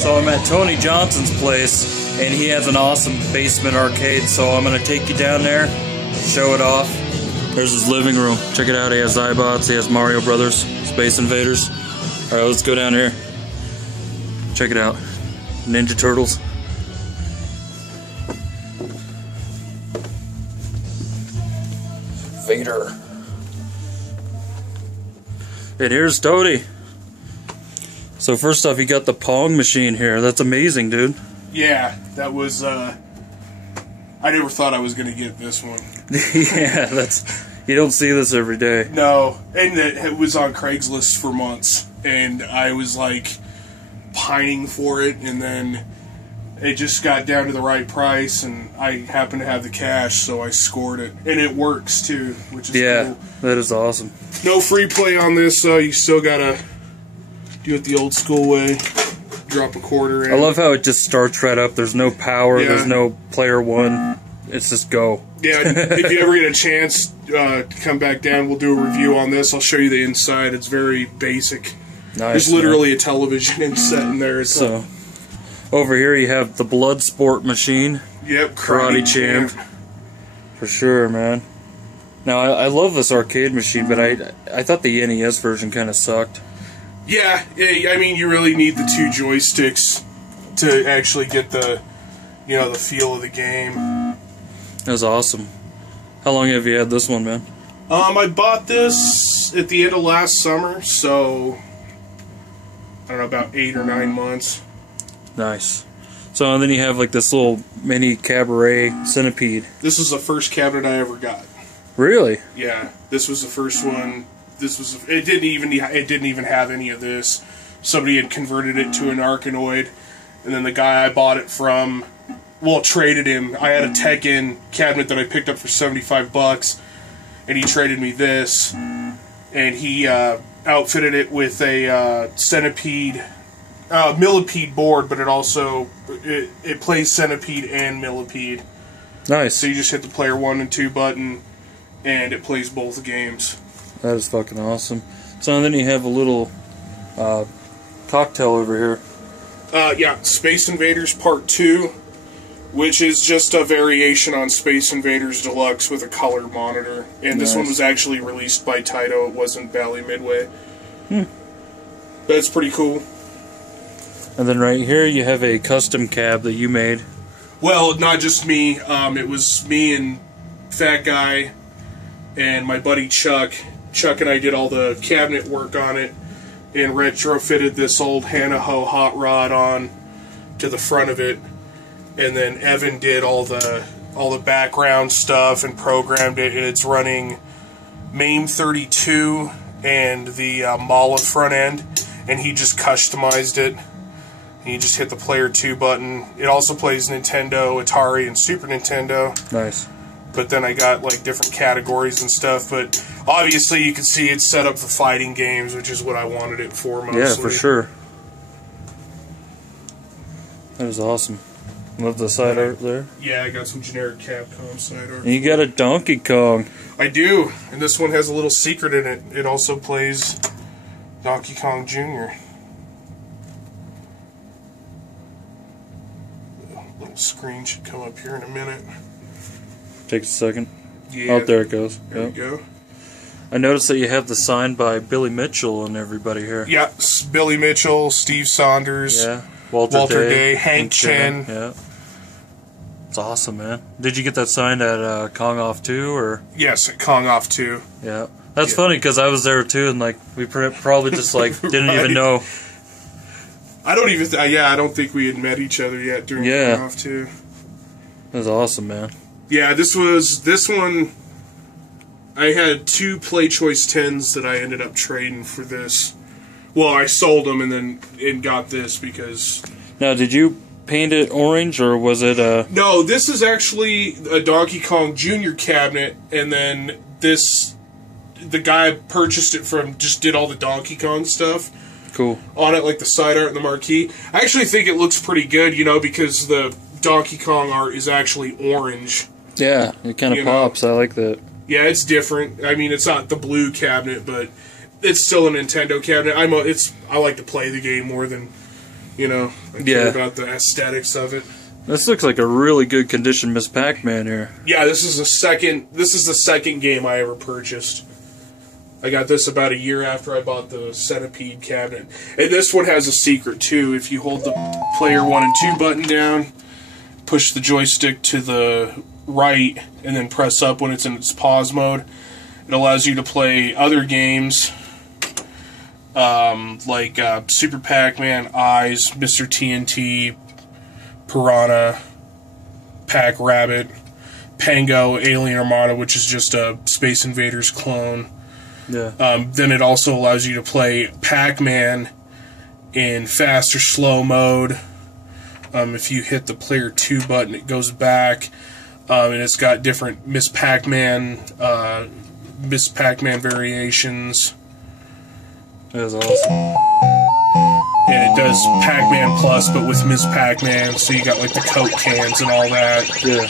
So I'm at Tony Johnson's place, and he has an awesome basement arcade, so I'm going to take you down there, show it off. There's his living room. Check it out. He has iBots, he has Mario Brothers, Space Invaders. Alright, let's go down here. Check it out. Ninja Turtles. Vader. And here's Tony. So first off, you got the Pong machine here. That's amazing, dude. Yeah, that was, I never thought I was going to get this one. Yeah, you don't see this every day. No, and it was on Craigslist for months, and I was like pining for it, and then it just got down to the right price, and I happened to have the cash, so I scored it. And it works, too, which is cool. That is awesome. No free play on this, so you still gotta do it the old school way. Drop a quarter in. I love how it just starts right up. There's no power, there's no player one. It's just go. Yeah, if you ever get a chance to come back down, we'll do a review on this. I'll show you the inside. It's very basic. Nice. There's literally a television set in there. So, over here you have the Bloodsport machine. Yep, Karate Champ. For sure, man. Now, I love this arcade machine, but I thought the NES version kind of sucked. Yeah, I mean, you really need the two joysticks to actually get the, the feel of the game. That was awesome. How long have you had this one, man? I bought this at the end of last summer, so I don't know, about 8 or 9 months. Nice. So and then you have like this little mini cabaret centipede. This is the first cabinet I ever got. Really? Yeah, this was the first one. It didn't even have any of this. Somebody had converted it to an Arkanoid, and then the guy I bought it from, traded him. I had a Tekken cabinet that I picked up for $75, and he traded me this, and he outfitted it with a centipede, millipede board, but it plays centipede and millipede. Nice. So you just hit the player 1 and 2 button, and it plays both games. That is fucking awesome. So and then you have a little cocktail over here. Yeah, Space Invaders Part 2, which is just a variation on Space Invaders Deluxe with a color monitor. And this one was actually released by Taito. It wasn't Bally Midway. That's pretty cool. And then right here you have a custom cab that you made. Well, not just me. It was me and Fat Guy and my buddy Chuck. Chuck and I did all the cabinet work on it and retrofitted this old Hanaho hot rod on to the front of it. And then Evan did all the background stuff and programmed it, and it's running MAME 32 and the Mala front end, and he just customized it. And you just hit the player 2 button. It also plays Nintendo, Atari, and Super Nintendo. Nice. But then I got like different categories and stuff, but obviously you can see it's set up for fighting games, which is what I wanted it for mostly. Yeah, for sure. That is awesome. Love the side art there. Yeah, I got some generic Capcom side art. And you got a Donkey Kong. I do, and this one has a little secret in it. It also plays Donkey Kong Jr. The little screen should come up here in a minute. Takes a second. Yeah. Oh, there it goes. There we go. I noticed that you have the sign by Billy Mitchell and everybody here. Yeah, Billy Mitchell, Steve Saunders, Walter Day, Hank Chen. Yeah. It's awesome, man. Did you get that signed at Kong Off 2, or? Yes, at Kong Off 2. Yeah. That's funny, because I was there too, and like we probably just like didn't even know. I don't think we had met each other yet during Kong Off 2. That was awesome, man. Yeah, this one, I had 2 Play Choice 10s that I ended up trading for this. Well, I sold them and got this because... Now, did you paint it orange, or was it a... No, this is actually a Donkey Kong Jr. cabinet, and then the guy I purchased it from just did all the Donkey Kong stuff. Cool. On it, like the side art and the marquee. I actually think it looks pretty good, because the Donkey Kong art is actually orange. Yeah, it kind of pops. I like that. Yeah, it's different. I mean, it's not the blue cabinet, but it's still a Nintendo cabinet. I like to play the game more than You know, I care about the aesthetics of it. This looks like a really good condition Miss Pac-Man here. Yeah, this is the second game I ever purchased. I got this about a year after I bought the Centipede cabinet. And this one has a secret too. If you hold the player 1 and 2 button down, push the joystick to the right, and then press up when it's in its pause mode, it allows you to play other games like Super Pac-Man, Eyes, Mr. TNT, Piranha, Pac-Rabbit, Pango, Alien Armada, which is just a Space Invaders clone. Yeah. Then it also allows you to play Pac-Man in fast or slow mode. If you hit the player 2 button, it goes back, and it's got different Miss Pac-Man variations. That's awesome. And it does Pac-Man Plus, but with Miss Pac-Man, so you got like the Coke cans and all that. Yeah.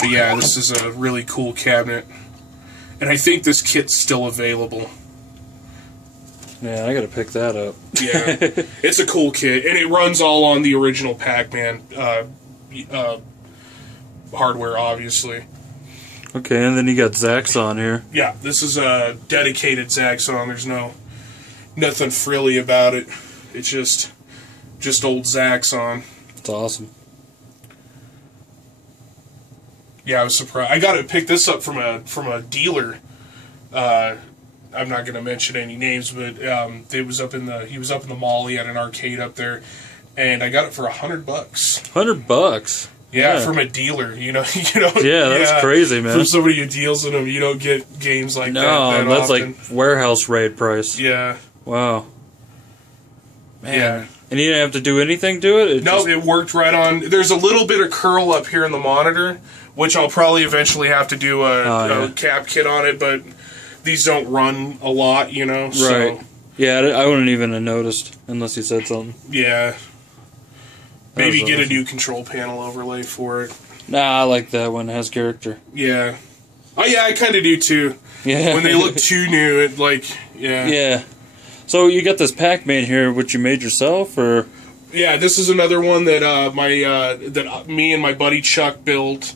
But yeah, this is a really cool cabinet. And I think this kit's still available. Yeah, I gotta pick that up. Yeah, it's a cool kit, and it runs all on the original Pac-Man hardware, obviously. Okay, and then you got Zaxxon here. Yeah, this is a dedicated Zaxxon. There's nothing frilly about it. It's just old Zaxxon. It's awesome. Yeah, I was surprised. I got to pick this up from a dealer. I'm not going to mention any names, but he was up in the mall. He had an arcade up there, and I got it for $100. $100. Yeah, from a dealer. You know. Yeah, that's crazy, man. From somebody who deals in them, you don't get games like that. No, that's often. like warehouse raid price. Yeah. Wow. Man. Yeah. And you didn't have to do anything to it? It worked right on. There's a little bit of curl up here in the monitor, which I'll probably eventually have to do a cap kit on it, but these don't run a lot, you know. So. Right. Yeah, I wouldn't even have noticed unless you said something. Yeah. Maybe get a new control panel overlay for it. Nah, I like that one. It has character. Yeah. Oh, yeah, I kind of do, too. Yeah. When they look too new, it, like, yeah. Yeah. So you got this Pac-Man here, which you made yourself, or? Yeah, this is another one that that me and my buddy Chuck built,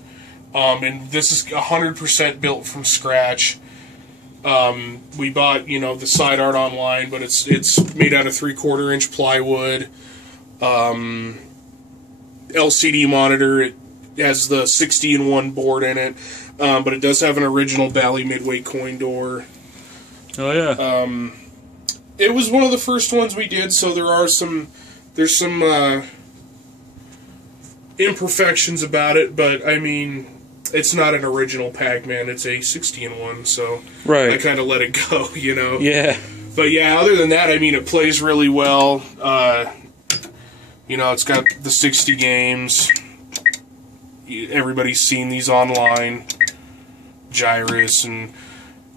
and this is 100% built from scratch. We bought the side art online, but it's made out of 3/4-inch plywood. LCD monitor. It has the 60-in-1 board in it, but it does have an original Bally midway coin door. Oh yeah. It was one of the first ones we did, so there's some imperfections about it, but I mean, it's not an original Pac-Man, it's a 60-in-1, so I kind of let it go, Yeah. But yeah, other than that, I mean, it plays really well. It's got the 60 games. Everybody's seen these online. Gyrus and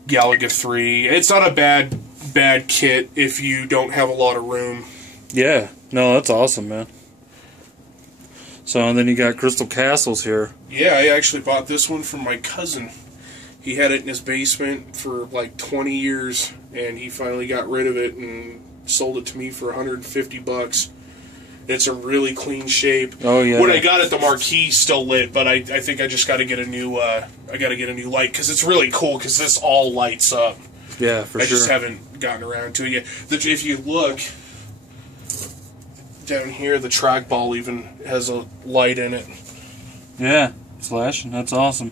Galaga 3. It's not a bad kit if you don't have a lot of room. Yeah. No, that's awesome, man. So, and then you got Crystal Castles here. Yeah, I actually bought this one from my cousin. He had it in his basement for like 20 years, and he finally got rid of it and sold it to me for $150. It's a really clean shape. Oh yeah. When I got it, the marquee still lit, but I think I just got to get a new light because it's really cool because this all lights up. Yeah, for sure. I just haven't gotten around to it yet. If you look down here, the trackball even has a light in it. Yeah, it's flashing. That's awesome.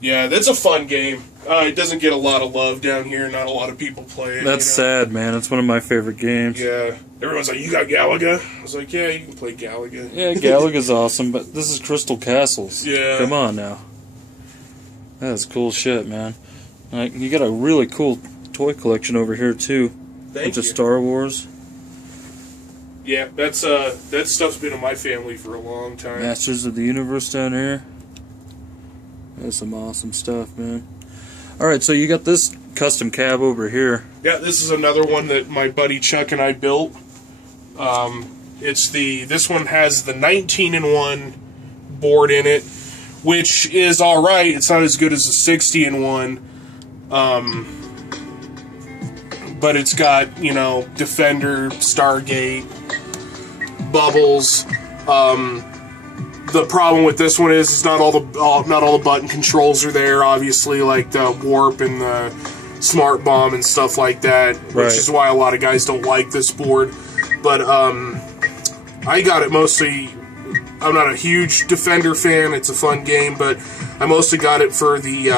Yeah, that's a fun game. It doesn't get a lot of love down here. Not a lot of people play it. That's sad, man. It's one of my favorite games. Yeah. Everyone's like, you got Galaga? I was like, yeah, you can play Galaga. Yeah, Galaga's awesome, but this is Crystal Castles. Yeah. Come on now. That's cool shit, man. Like, you got a really cool toy collection over here, too. Thank you. Star Wars. Yeah, that stuff's been in my family for a long time. Masters of the Universe down here. That's some awesome stuff, man. Alright, so you got this custom cab over here. Yeah, this is another one that my buddy Chuck and I built. This one has the 19-in-1 board in it, which is alright. It's not as good as the 60-in-1. but it's got, you know, Defender, Stargate, Bubbles. The problem with this one is not all the button controls are there. Obviously, like the warp and the smart bomb and stuff like that, which is why a lot of guys don't like this board. But I got it mostly. I'm not a huge Defender fan. It's a fun game, but I mostly got it for the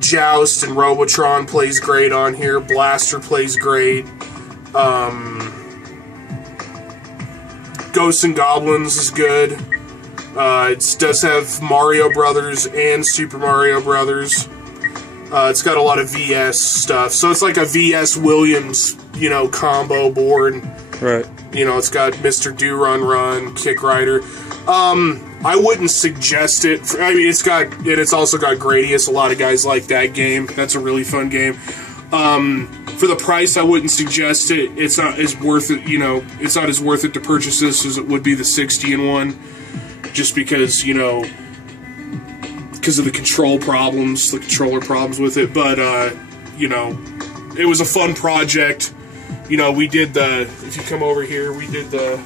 Joust, and Robotron plays great on here. Blaster plays great. Ghosts and Goblins is good. It does have Mario Brothers and Super Mario Brothers. It's got a lot of VS stuff. So it's like a VS Williams, you know, combo board. Right. You know, it's got Mr. Do Run Run, Kick Rider. I wouldn't suggest it. I mean, it's also got Gradius. A lot of guys like that game. That's a really fun game. For the price, I wouldn't suggest it. It's not as worth it. You know, it's not as worth it to purchase this as it would be the 60-in-1, just because, you know, because of the controller problems with it. But you know, it was a fun project. You know, we did the. If you come over here, we did the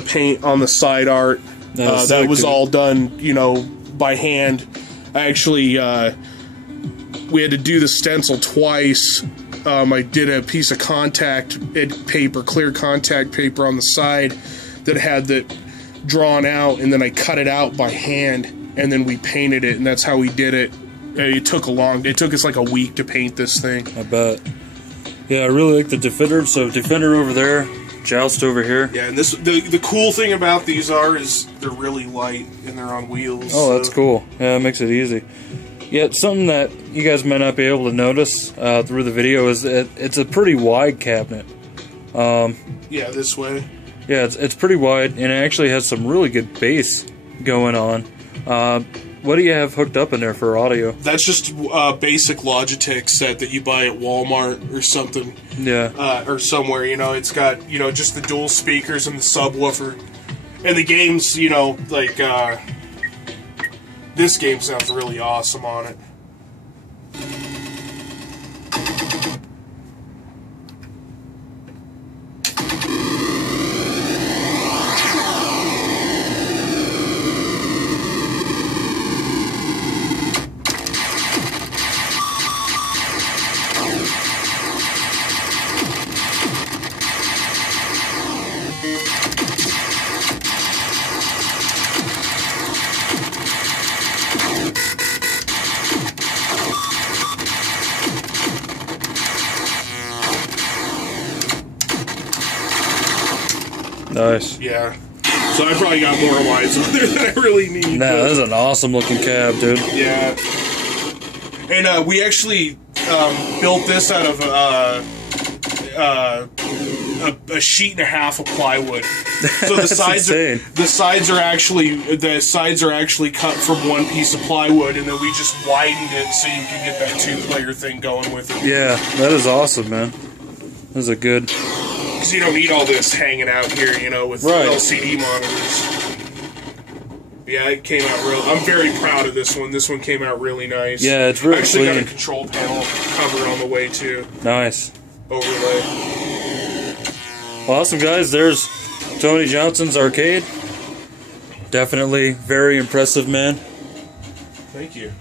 paint on the side art. That was all done, you know, by hand. I actually, we had to do the stencil twice. I did a piece of contact paper, clear contact paper on the side that had that drawn out, and then I cut it out by hand, and then we painted it, and that's how we did it. It took us like a week to paint this thing. I bet. Yeah, I really like the Defender. So Defender over there, Joust over here. Yeah, and the cool thing about these is they're really light and they're on wheels. Oh, that's cool. Yeah, it makes it easy. Yeah, something that you guys might not be able to notice through the video is that it's a pretty wide cabinet. Yeah, this way. Yeah, it's pretty wide, and it actually has some really good bass going on. What do you have hooked up in there for audio? That's just a basic Logitech set that you buy at Walmart or something. Yeah. Or somewhere, you know. It's got, you know, just the dual speakers and the subwoofer. And the game's, you know, like, this game sounds really awesome on it. Nice. Yeah. So I probably got more lights on there than I really need. Nah, this is an awesome looking cab, dude. Yeah. And we actually built this out of a sheet and a half of plywood. So the sides are actually cut from one piece of plywood, and then we just widened it so you can get that 2-player thing going with it. Yeah, that is awesome, man. This is a good. Because you don't need all this hanging out here, you know, with LCD monitors. Yeah, it came out real. I'm very proud of this one. This one came out really nice. Yeah, it's really actually clean. Got a control panel cover on the way too. Nice. Overlay. Well, awesome, guys. There's Tony Johnson's arcade. Definitely very impressive, man. Thank you.